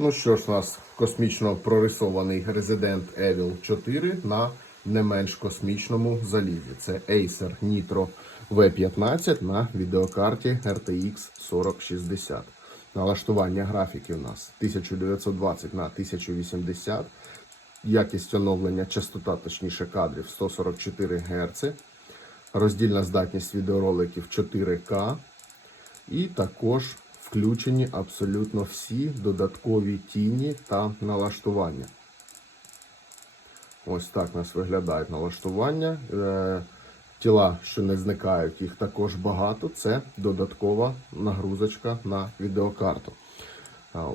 Ну що ж, у нас космічно прорисований Resident Evil 4 на не менш космічному залізі. Це Acer Nitro V15 на відеокарті RTX 4060. Налаштування графіки у нас 1920 на 1080. Якість оновлення, частота, точніше кадрів 144 Гц. Роздільна здатність відеороликів 4К. І також включені абсолютно всі додаткові тіні та налаштування. Ось так у нас виглядають налаштування. Е, Тіла, що не зникають, їх також багато. Це додаткова нагрузочка на відеокарту.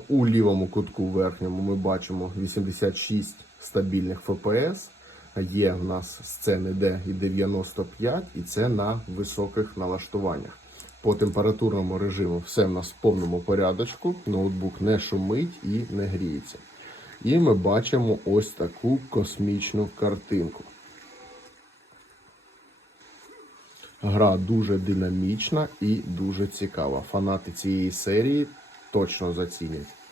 У лівому кутку верхньому ми бачимо 86 стабільних FPS. Є в нас сцени, де і 95, і це на високих налаштуваннях. По температурному режиму все в нас в повному порядочку. Ноутбук не шумить і не гріється. І ми бачимо ось таку космічну картинку. Гра дуже динамічна і дуже цікава. Фанати цієї серії точно зацінять.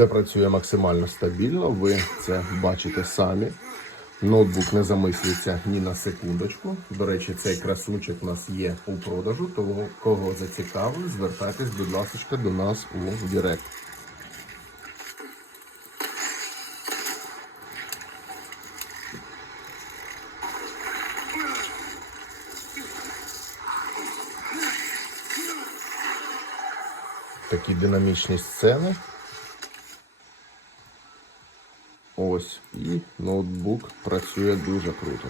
Все працює максимально стабільно, ви це бачите самі. Ноутбук не замислюється ні на секундочку. До речі, цей красунчик у нас є у продажу, тому кого зацікавили, звертайтесь, будь ласка, до нас у Директ. Такі динамічні сцени. Ось, і ноутбук працює дуже круто.